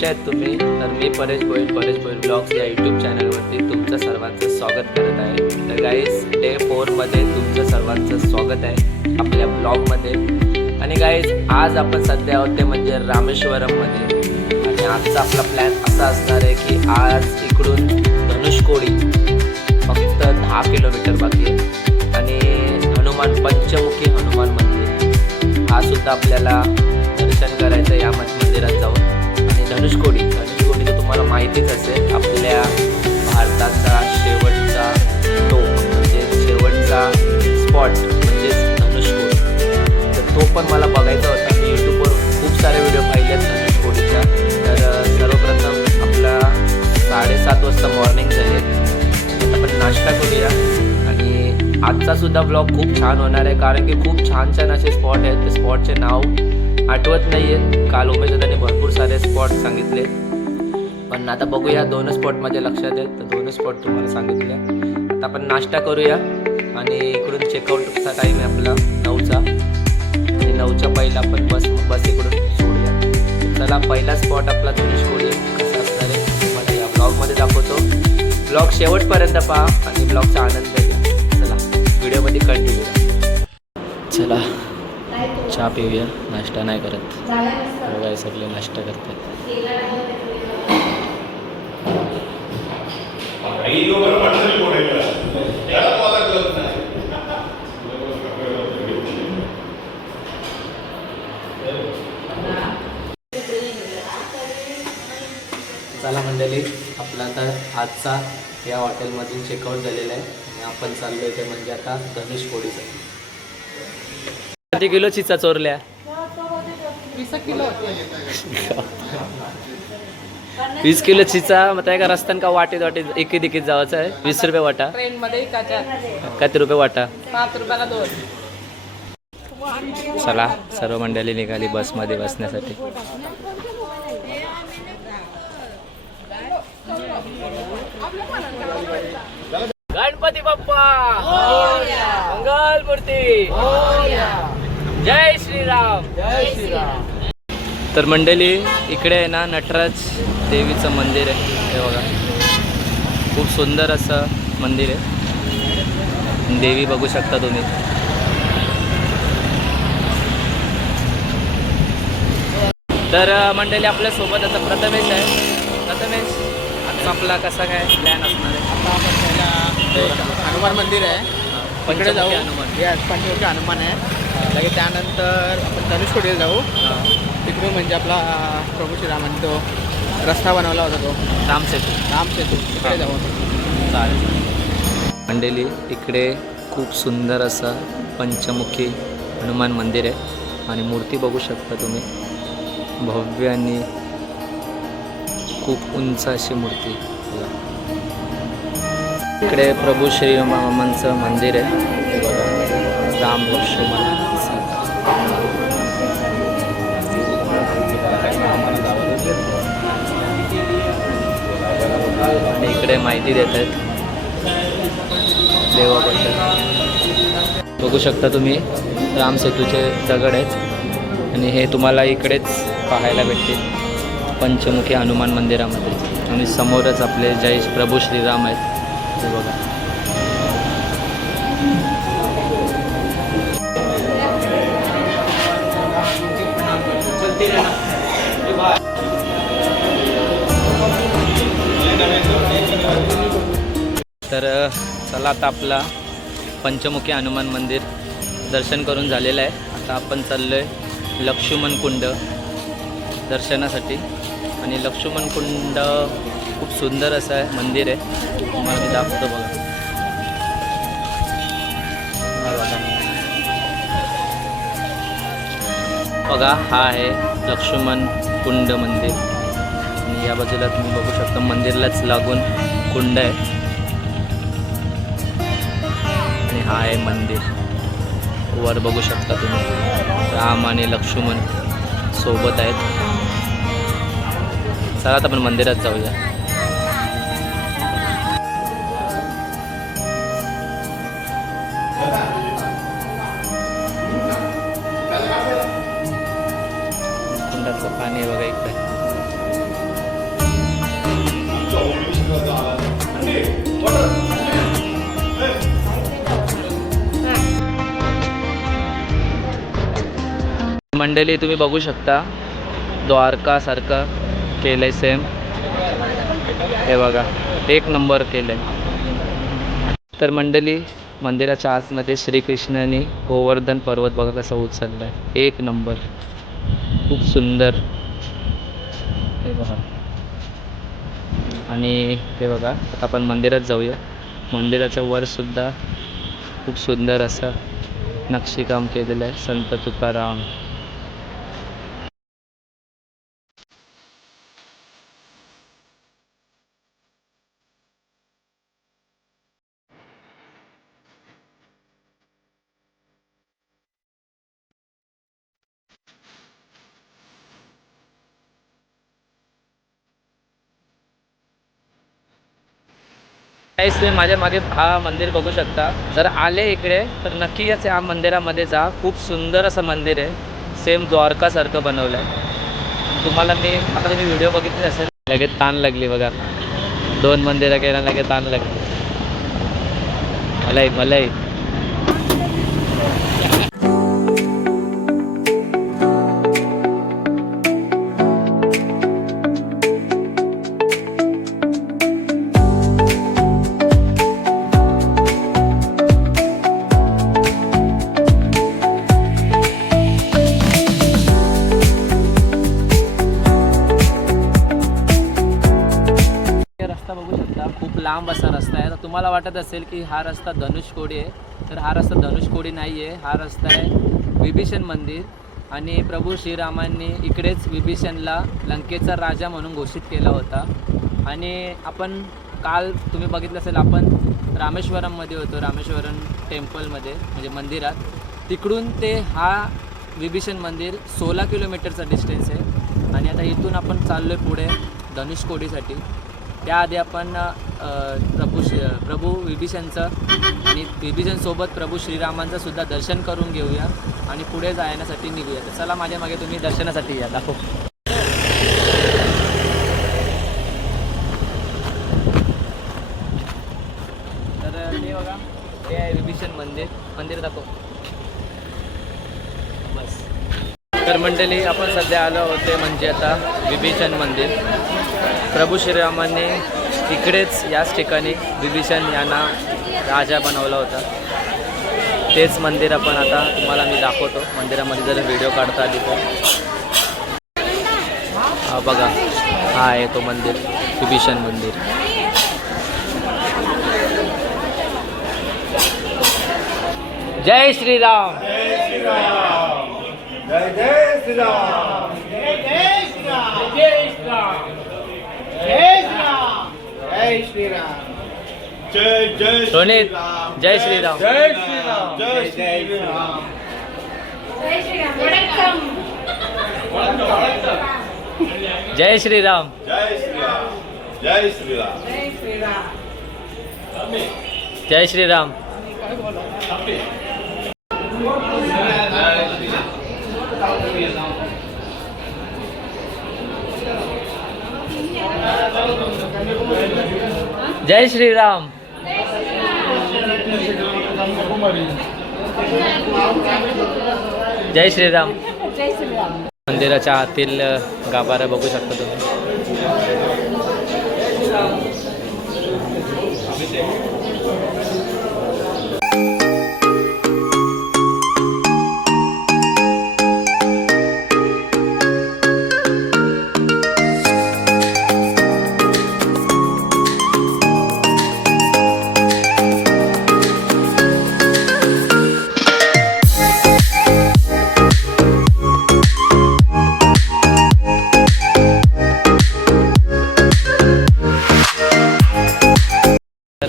कसे आहेत तुम्ही? तर मी परेश भोईर ब्लॉग्स या यूट्यूब चॅनलवरती तुमचं सर्वांचं स्वागत करत आहे. तर गाईज डे 4 मध्ये तुमचं सर्वांचं स्वागत आहे आपल्या ब्लॉगमध्ये. आणि गाईज आज आपण सध्या आहोत ते म्हणजे रामेश्वरममध्ये. आणि आजचा आपला प्लॅन असा असणार आहे की आज इकडून धनुष्कोडी फक्त 10 किलोमीटर बाकी आहे आणि पंचमुखी हनुमान मंदिर हा सुद्धा आपल्याला दर्शन करायचं या मंदिरात जाऊन. आणि धनुष्कोडी तर तुम्हाला माहितीच असेल, आपल्या भारताचा शेवटचा टोक म्हणजे शेवटचा स्पॉट म्हणजेच धनुष्कोडी. तर तो पण मला बघायचा होता. मी यूट्यूबवर खूप सारे व्हिडिओ पाहिले आहेत धनुष्कोडीच्या. तर सर्वप्रथम आपला 7:30 वाजता मॉर्निंग झाले. आता आपण नाश्ता करूया. आणि आजचा सुद्धा ब्लॉग खूप छान होणार आहे कारण की खूप छान छान असे स्पॉट आहेत. ते स्पॉटचे नाव आठवत नाही आहे. काल उमेशदाने भरपूर सारे स्पॉट सांगितले, पण आता बघूया 2 स्पॉट माझ्या लक्षात आहेत. तर 2 स्पॉट तुम्हाला सांगितले. आता आपण नाश्ता करूया आणि इकडून चेकआउटचा टाईम आहे आपला 9चा. आणि 9च्या पहिला आपण बस इकडून सोडूया. चला, पहिला स्पॉट आपला धनुष्कोडी कसा असणार आहे तुम्हाला या ब्लॉगमध्ये दाखवतो. ब्लॉग शेवटपर्यंत पहा आणि ब्लॉगचा आनंद घ्या. चला व्हिडिओमध्ये कंटिन्यू करा. चला चहा पिऊया. नाश्ता नाही करत, बघा सगळे नाश्ता करतात. चला मंडळी, आपला आता आजचा या हॉटेलमधून चेकआउट झालेला आहे आणि आपण चाललो आहे ते म्हणजे आता धनुष्कोडीचं. किती किलो चिचा चोरल्या? 20 किलो चिचा. मग त्या का रस्त्यान का वाटेत एकीत जायचं आहे. 20 रुपये वाटा. ट्रेन मध्ये किती रुपये वाटा? 5 रुपयाला 2. चला, सर्व मंडळी निघाली बसमध्ये बसण्यासाठी. गणपती बाप्पा मंगल मूर्ती, जय श्रीराम. जय श्रीराम. तर मंडळी इकडे आहे ना नटराज देवीचं मंदिर आहे. हे बघा, खूप सुंदर असं मंदिर आहे. देवी बघू शकता तुम्ही. तर मंडळी आपल्यासोबत आता प्रथमेश आहे. प्रथमेश, आजचा आपला कसा काय प्लॅन असणार आहे? आता आपण पहिला हनुमान मंदिर आहे तिकडे जाऊ. पंचमुखी हनुमान आहे. लगेच त्यानंतर आपण धनुष्कोडीला जाऊ. तिकडून म्हणजे आपला प्रभू श्रीरामांनी तो रस्ता बनवला होता, तो रामसेतू तिकडे जाऊ. चालेल. मंडळी इकडे खूप सुंदर असं पंचमुखी हनुमान मंदिर आहे आणि मूर्ती बघू शकता तुम्ही. भव्य आणि खूप उंच अशी मूर्ती. इकडे प्रभू श्रीरामांचं मंदिर आहे. राम लक्ष्मण आणि इकडे माहिती देत आहेत देवाबद्दल. बघू शकता तुम्ही रामसेतूचे दगड आहेत आणि हे तुम्हाला इकडेच पाहायला भेटतील पंचमुखी हनुमान मंदिरामध्ये. आणि समोरच आपले जय प्रभू श्रीराम आहेत. हे बघा. तर चला, आता आपला पंचमुखी हनुमान मंदिर दर्शन करून झालेलं आहे. आता आपण चाललो आहे लक्ष्मण कुंड दर्शनासाठी. आणि लक्ष्मण कुंड खूप सुंदर असं आहे मंदिर आहे. तुम्हाला मी दाखवतो बघा. बघा, हा आहे लक्ष्मण कुंड मंदिर. आणि या बाजूला तुम्ही बघू शकता मंदिरालाच लागून कुंड आहे. आणि हा आहे मंदिर. वर बघू शकता तुम्ही राम आणि लक्ष्मण सोबत आहेत. चला आता आपण मंदिरात जाऊया. कुंडाचं पाणी बघा इकडे. मंडळी तुम्ही बघू शकता द्वारकासारखं केलं आहे सेम. हे बघा एक नंबर केलं आहे. तर मंडळी मंदिराच्या आतमध्ये श्रीकृष्णाने गोवर्धन पर्वत बघा कसा उचलला आहे. एक नंबर खूप सुंदर. हे बघा आणि हे बघा आता आपण मंदिरात जाऊया. मंदिराच्या वर सुद्धा खूप सुंदर असं नक्षीकाम केलेलं आहे. संत तुकाराम. काहीच तुम्ही माझ्या मागे हा मंदिर बघू शकता. जर आले इकडे तर नक्कीच या मंदिरामध्ये जा. खूप सुंदर असं मंदिर आहे. सेम द्वारकासारखं बनवलं आहे. तुम्हाला मी आता तुम्ही व्हिडिओ बघितले असेल. लगेच ताण लागली बघा. 2 मंदिरं केला लगेच ताण लागली. मलाही रस्ता बघू शकता. खूप लांब असा रस्ता आहे. तर तुम्हाला वाटत असेल की हा रस्ता धनुषकोडी आहे. तर हा रस्ता धनुषकोडी नाही आहे. हा रस्ता आहे विभीषण मंदिर. आणि प्रभू श्रीरामांनी इकडेच विभीषणला लंकेचा राजा म्हणून घोषित केला होता. आणि आपण काल तुम्ही बघितलं असेल आपण रामेश्वरममध्ये होतो. रामेश्वरम टेम्पलमध्ये म्हणजे मंदिरात. तिकडून ते हा विभीषण मंदिर 16 किलोमीटरचा डिस्टन्स आहे. आणि आता इथून आपण चाललो आहे पुढे धनुषकोडीसाठी. त्याआधी आपण प्रभू विभीषणचं आणि विभीषणसोबत प्रभू श्रीरामांचं सुद्धा दर्शन करून घेऊया आणि पुढे जाण्यासाठी निघूया. तर चला माझ्या मागे तुम्ही दर्शनासाठी या. दाखव. तर ते बघा हे आहे विभीषण मंदिर दाखव. बस. तर मंडळी आपण सध्या आलो होते म्हणजे आता विभीषण मंदिर. प्रभू श्रीरामांनी इकडेच याच ठिकाणी विभीषण यांना राजा बनवला होता. तेच मंदिर आपण आता तुम्हाला मी दाखवतो. मंदिरामध्ये जर व्हिडिओ काढता आली तर हा बघा हा आहे तो मंदिर विभीषण मंदिर. जय श्रीराम. जय श्रीराम. जय जय श्रीराम. जय जय श्रीराम. जय श्रीराम. जय श्रीराम. जय श्रीराम. जय जय रोनित जय श्रीराम. जय श्रीराम. जय श्रीराम. जय श्रीराम. जय श्रीराम. जय श्रीराम. जय श्रीराम. जय श्रीराम. जय श्रीराम. मंदिराच्या आतील गाभारा बघू शकता तुम्ही.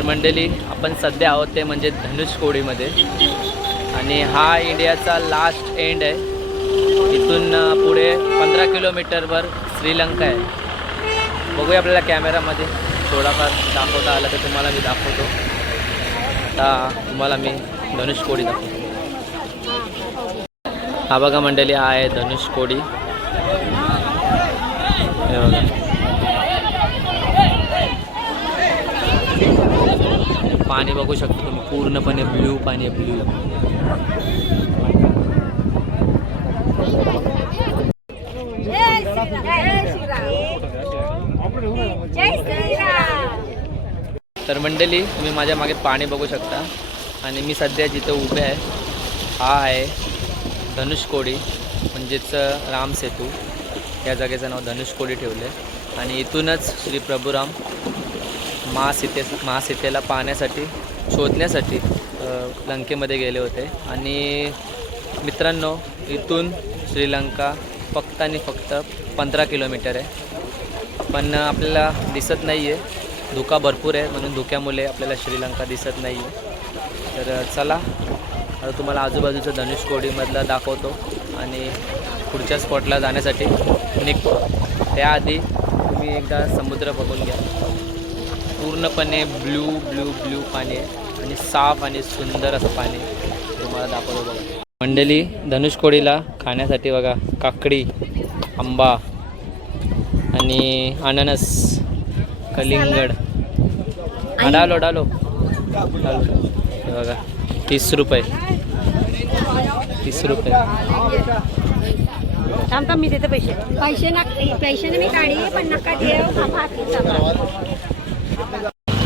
मंडळी आपण सध्या आहोत ते म्हणजे धनुषकोडीमध्ये. आणि हा इंडियाचा लास्ट एंड आहे. इथून पुढे 15 किलोमीटरवर श्रीलंका आहे. बघूया आपल्याला कॅमेरामध्ये थोडाफार दाखवता आला तर तुम्हाला मी दाखवतो. आता तुम्हाला मी धनुषकोडी दाखवतो. हा बघा मंडळी हा आहे धनुषकोडी. हे बघा पाणी बघू शकतो तुम्ही. पूर्णपणे ब्ल्यू पाणी आहे. ब्ल्यू तर मंडळी तुम्ही माझ्या मागे पाणी बघू शकता आणि मी सध्या जिथं उभे आहे हा आहे धनुष्कोडी म्हणजेच राम सेतू. या जागेचं नाव धनुष्कोडी ठेवलं आहे आणि इथूनच श्री प्रभुराम महासीतेला पाहण्यासाठी शोधण्यासाठी लंकेमध्ये गेले होते. आणि मित्रांनो इथून श्रीलंका फक्त आणि फक्त 15 किलोमीटर आहे, पण आपल्याला दिसत नाही आहे, धुका भरपूर आहे म्हणून धुक्यामुळे आपल्याला श्रीलंका दिसत नाही आहे. तर चला आता तुम्हाला आजूबाजूचं धनुष्कोडीमधला दाखवतो आणि पुढच्या स्पॉटला जाण्यासाठी निघतो. त्याआधी तुम्ही एकदा समुद्र बघून घ्या. पूर्णपणे ब्ल्यू ब्ल्यू ब्ल्यू पाणी आहे आणि साफ आणि सुंदर असं पाणी तुम्हाला दाखवतो बघा. मंडळी धनुष्कोडीला खाण्यासाठी बघा काकडी, आंबा आणि अननस, कलिंगड. डालो डालो डालो हे बघा 30 रुपये. 30 रुपये. थांब मी देते पैसे. पैशाने मी काढी पण नका देव.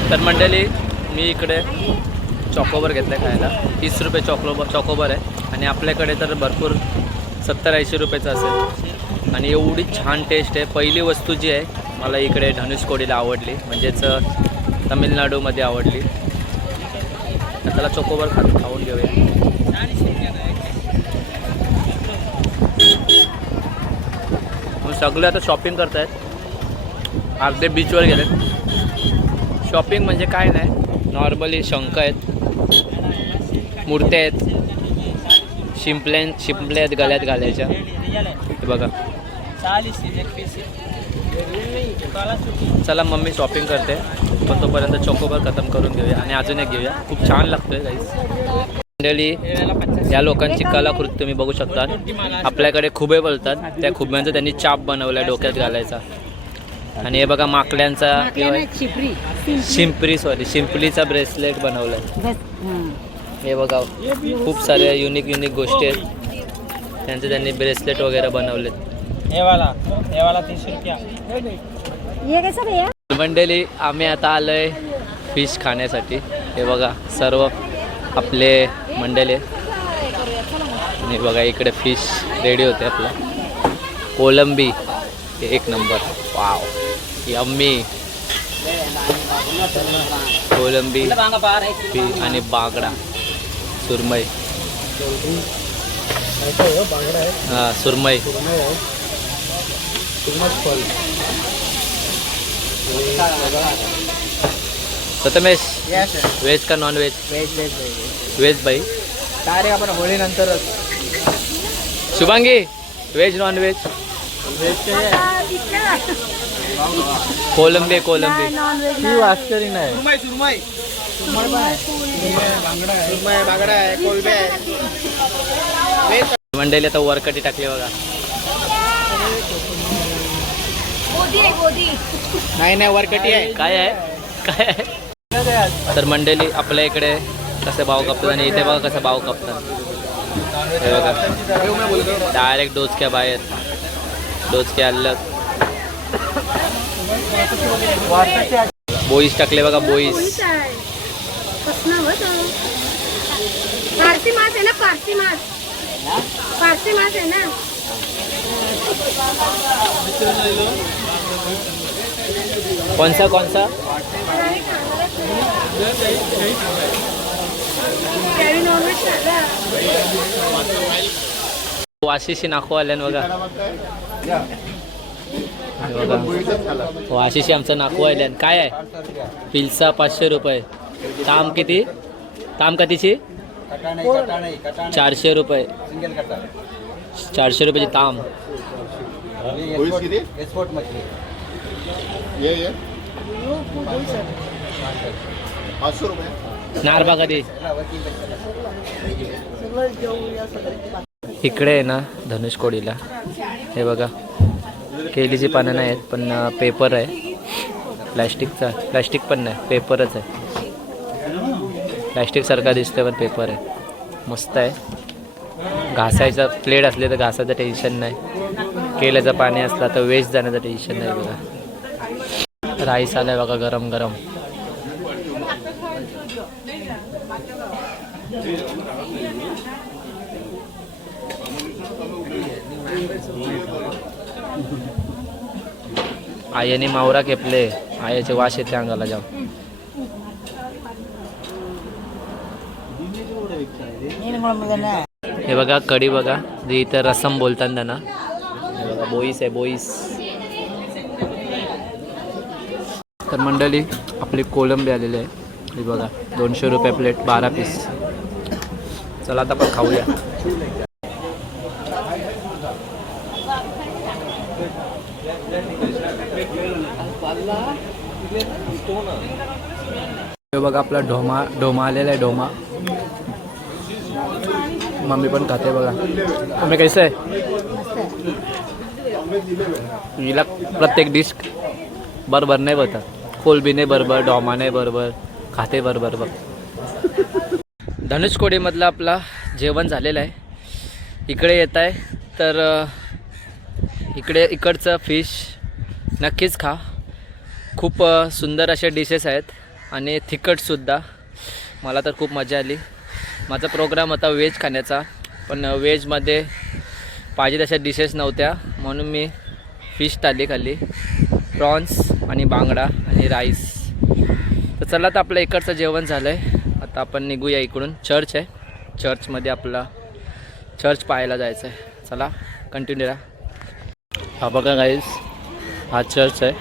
तर मंडळी मी इकडे चॉकोबर घेतलं आहे खायला. 30 रुपये चॉकोबर आहे आणि आपल्याकडे तर भरपूर 70-80 रुपयाचं असेल आणि एवढी छान टेस्ट आहे. पहिली वस्तू जी आहे मला इकडे धनुष्कोडीला आवडली, म्हणजेच तमिळनाडूमध्ये आवडली. तर त्याला चॉकोबर खाऊन घेऊया. मग सगळे आता शॉपिंग करत आहेत, अर्धे बीचवर गेलेत. शॉपिंग म्हणजे काय नाही, नॉर्मली शंख आहेत, मूर्त्या आहेत, शिंपले आहेत गळ्यात घालायच्या. हे बघा. चला मम्मी शॉपिंग करते, पण तोपर्यंत चॉकोबार खतम करून घेऊया आणि अजून एक घेऊया. खूप छान लागतोय गाईस. मंडळी या लोकांची कलाकृती तुम्ही बघू शकता. आपल्याकडे खुबे बोलतात, त्या खुब्यांचा त्यांनी चाप बनवला डोक्यात घालायचा. आणि हे बघा माकड्यांचा शिंपलीचा ब्रेसलेट बनवलाय. हे बघा खूप साऱ्या युनिक गोष्टी आहेत, त्यांचे त्यांनी ब्रेसलेट वगैरे बनवलेत. हे वाला 30 रुपया. मंडळी आम्ही आता आलोय फिश खाण्यासाठी. हे बघा सर्व आपले मंडळी आणि बघा इकडे फिश रेडी होते. आपला कोलंबी एक नंबर. Wow yummy. कोलंबी आणि बागडा, सुरमई. हां सुरमई. प्रथमेश व्हेज का नॉन व्हेज? व्हेज बाई. डायरेक्ट आपण होळी नंतरच. Shubhangi veg non veg? कोलंबी ही वास्करी नाही. सुरमई बागडा आहे, कोलबे आहे. मंडळी आता वरकटी टाकली बघा. नाही वरकटी आहे. काय आहे? तर मंडळी आपल्या इकडे कसे भाव कापतात आणि इथे बघा कसं भाव कापतात. हे बघा डायरेक्ट डोचक्या बाहेर, डोचक्या अलग. बोईस टाकले बघा, बोईस. पारसी मास आहे ना, पारसी मास आहे ना. कौन सा? वाशिशी नाखो आल्यान बघा. वाशिशी आमचं नाखो आल्यान. काय आहे? पिल्सा 500 रुपये. ताम किती? ताम कधीची? 400 रुपये. 400 रुपयाची ताम. ये 500 रुपये. नारबा कधी? इकडे आहे ना धनुष्कोडीला हे बघा केळीची पानं नाही आहेत, पण पेपर आहे प्लॅस्टिकचा. प्लॅस्टिक पण नाही, पेपरच आहे. प्लॅस्टिकसारखा दिसतोय पण पेपर आहे. मस्त आहे. घासायचा प्लेट असले तर घासायचं टेन्शन नाही, केल्याचं पाणी असला तर वेस्ट जाण्याचं टेन्शन नाही बघा. राईस आलाय बघा गरम गरम. आईने मावरा केपले, आईचे वास येते अंगाला जाम. हे बघा कढी बघा, जे इथं रसम बोलतात त्यांना. हे बघा बोईस आहे, बोईस. तर मंडळी आपली कोलंबी आलेली आहे. हे बघा 200 रुपये प्लेट, 12 पीस. चला आता आपण खाऊया. हे बघा आपला ढोमा आलेला आहे. ढोमा मम्मी पण खाते बघा. मम्मी कैसे आहे? हिला प्रत्येक डिश बरोबर नाही बघा. कोलबी नाही बरोबर, ढोमा नाही बरोबर, खाते बरोबर बघ. धनुषकोडीमधलं आपला जेवण झालेलं आहे. इकडे येत आहे तर इकडचं फिश नक्कीच खा. खूप सुंदर अशा डिशेस आहेत आणि तिखटसुद्धा. मला तर खूप मजा आली. माझा प्रोग्राम होता व्हेज खाण्याचा, पण व्हेजमध्ये पाहिजे तशा डिशेस नव्हत्या म्हणून मी फिश थाली खाल्ली. प्रॉन्स आणि बांगडा आणि राईस. तर चला तर आपलं इकडचं जेवण झालं आहे. आता आपण निघूया इकडून. चर्च आहे, चर्चमध्ये आपला चर्च पाहायला जायचं आहे. चला कंटिन्यू राहा. हा बघा गाईज, हा चर्च आहे,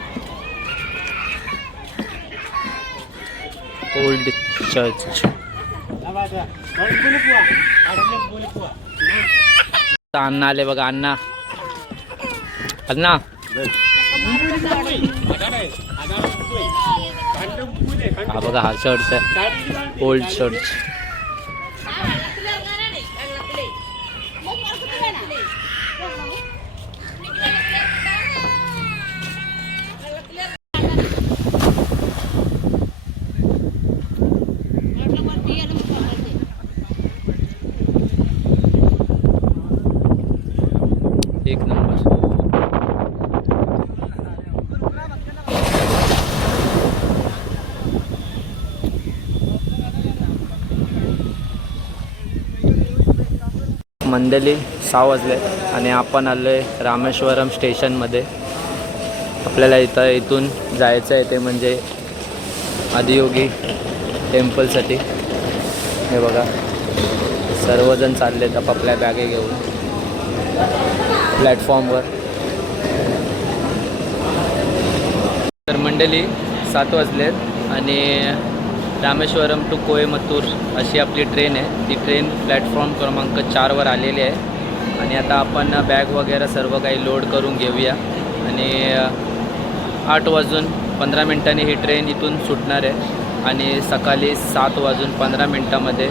ओल्ड चर्च. अण्णा आले बघा. अण्णा अण्णा हा बघा, हा चर्च आहे, ओल्ड चर्च. एक नंबर. मंडळी 6 वाजले आणि आपण आलो आहे रामेश्वरम स्टेशनमध्ये. आपल्याला इथून जायचं आहे ते म्हणजे आदियोगी टेम्पलसाठी. हे बघा सर्वजण चालले आहेत आपापल्या बॅगे घेऊन प्लॅटफॉर्मवर. तर मंडळी 7 वाजलेत आणि रामेश्वरम टू कोयमतूर अशी आपली ट्रेन आहे. ती ट्रेन प्लॅटफॉर्म क्रमांक 4वर आलेली आहे आणि आता आपण बॅग वगैरे सर्व काही लोड करून घेऊया. आणि 8:15 ही ट्रेन इथून सुटणार आहे आणि सकाळी 7:15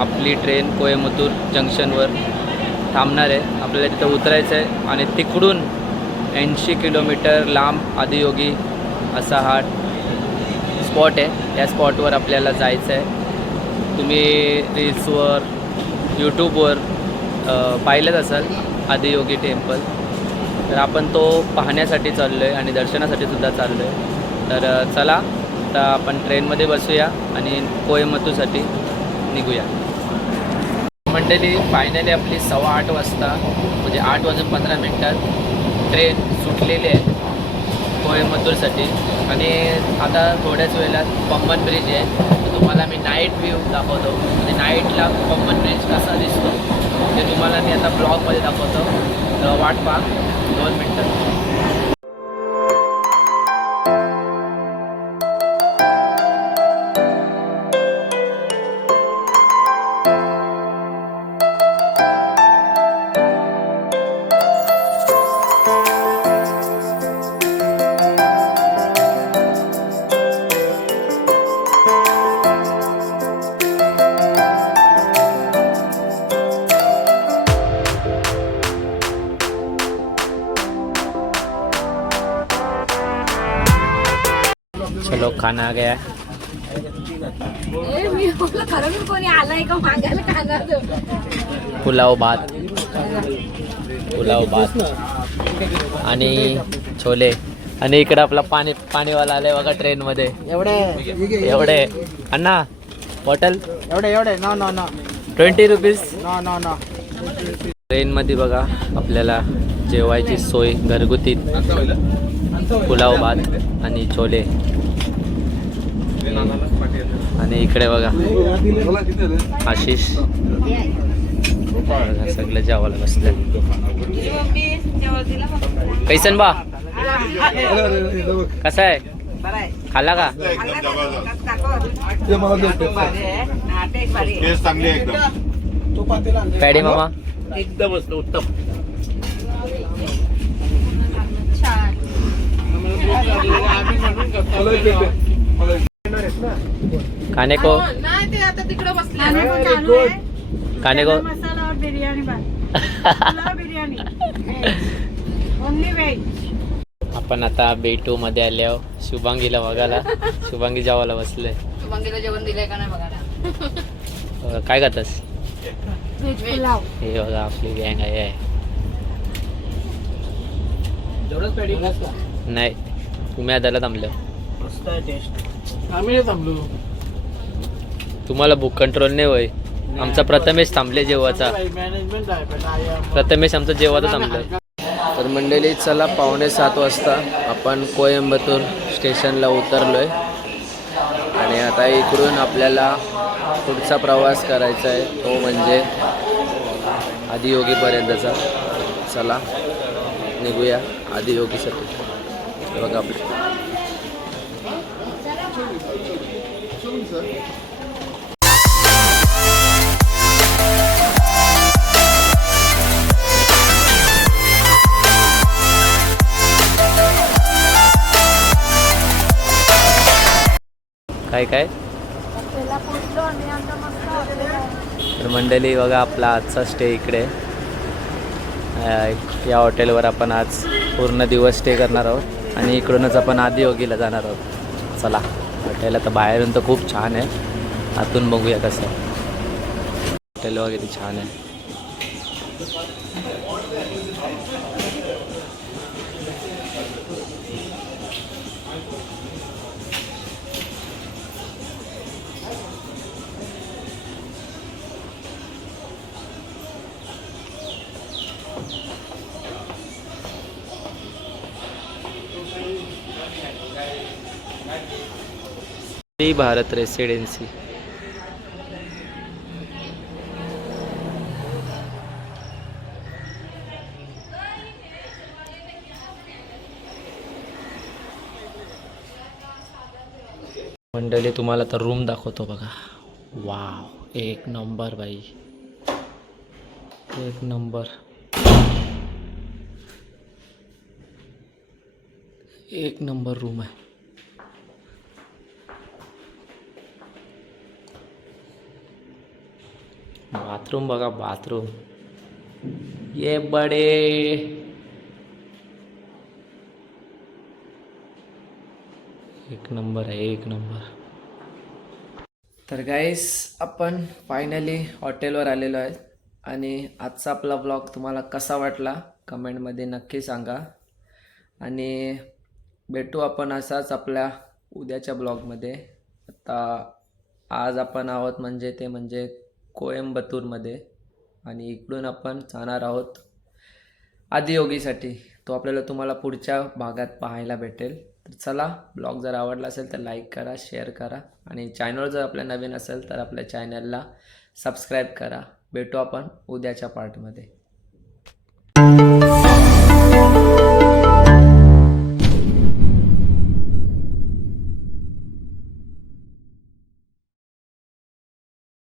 आपली ट्रेन कोयमतूर जंक्शनवर थांबणार आहे. आपल्याला तिथं उतरायचं आहे आणि तिकडून 80 किलोमीटर लांब आदियोगी असा हा स्पॉट आहे. या स्पॉटवर आपल्याला जायचं आहे. तुम्ही रील्सवर यूट्यूबवर पाहिलंच असाल आदियोगी टेम्पल. तर आपण तो पाहण्यासाठी चाललो आहे आणि दर्शनासाठी सुद्धा चाललो आहे. तर चला आता आपण ट्रेनमध्ये बसूया आणि कोयमतूरसाठी निघूया. मंडळी फायनली आपली 8:15 वाजता म्हणजे 8:15 ट्रेन सुटलेली आहे कोयमतूरसाठी. आणि आता थोड्याच वेळात पम्बन ब्रिज आहे. तर तुम्हाला मी नाईट व्ह्यू दाखवतो म्हणजे नाईटला पम्बन ब्रिज कसा दिसतो ते तुम्हाला मी आता ब्लॉगमध्ये दाखवतो. तर वाट पहा 2 मिनटं. चलो खाना आ गया है. मी म्हटलं खरं कोणी आलाय का मागायला खाणार पुलाव भात आणि छोले. आणि इकडे आपला पाणीवाला आलाय बघा ट्रेनमध्ये. एवढे अण्णा बॉटल एवढे नो 20 रुपीज. नो ट्रेनमध्ये बघा आपल्याला जेवायची सोय घरगुती पुलाव भात आणि छोले. आणि इकडे बघा आशिष सगळं जेवायला बसलं. कैसन बा कसा आहे खाला का? टेस्ट चांगली आहे एकदम. पॅडी मामा एकदम उत्तम. खाने को खाने को मसाला और बिर्याणी बिर्याणी ओनली व्हेज. आपण आता बेटू मध्ये आले आहो. शुभांगीला बघायला. शुभांगी जेवायला बसले. शुभांगीला जेवण दिलंय का नाही बघायला. काय करतस? व्हेज पुलाव. हे बघा आपली गँग आहे. नाही तुम्ही आदाला थांबले. आम्ही थांबलो. तुम्हाला भूक कंट्रोल नाही होय. आमचा प्रथमेश थांबले जेवाचा. मॅनेजमेंट आहे. प्रथमेश आमचा जेवाचा थांबले. तर मंडळी चला 6:45 वाजता आपण कोयंबतूर स्टेशनला उतरलोय. आणि आता इकडून आपल्याला पुढचा प्रवास करायचा आहे तो म्हणजे आदियोगीपर्यंतचा. चला निघूया आदियोगीसाठी. बघा आपले काय तर मंडळी बघा आपला आजचा स्टे इकडे. या हॉटेलवर आपण आज पूर्ण दिवस स्टे करणार आहोत आणि इकडूनच आपण आदियोगीला जाणार आहोत. चला हॉटेल आता बाहेरून तर खूप छान आहे. आतून बघूया कसं हॉटेल वगैरे किती छान आहे. श्री भारत रेसिडेन्सी. मंडळी तुम्हाला तर रूम दाखवतो बघा. वाव एक नंबर बाई. एक नंबर. एक नंबर रूम आहे. बाथरूम बघा बाथरूम. ये बडे एक नंबर आहे एक नंबर. तर गाईस आपण फायनली हॉटेलवर आलेलो आहे आणि आजचा आपला व्लॉग तुम्हाला कसा वाटला कमेंटमध्ये नक्की सांगा. आणि भेटू आपण असाच आपल्या उद्याच्या ब्लॉगमध्ये. आता आज आपण आहोत म्हणजे कोयंबतूरमध्ये आणि इकडून आपण जाणार आहोत आदियोगीसाठी. तो आपल्याला तुम्हाला पुढच्या भागात पाहायला भेटेल. तर चला ब्लॉग जर आवडला असेल तर लाईक करा, शेअर करा आणि चॅनल जर आपल्या नवीन असेल तर आपल्या चॅनलला सबस्क्राईब करा. भेटू आपण उद्याच्या पार्टमध्ये.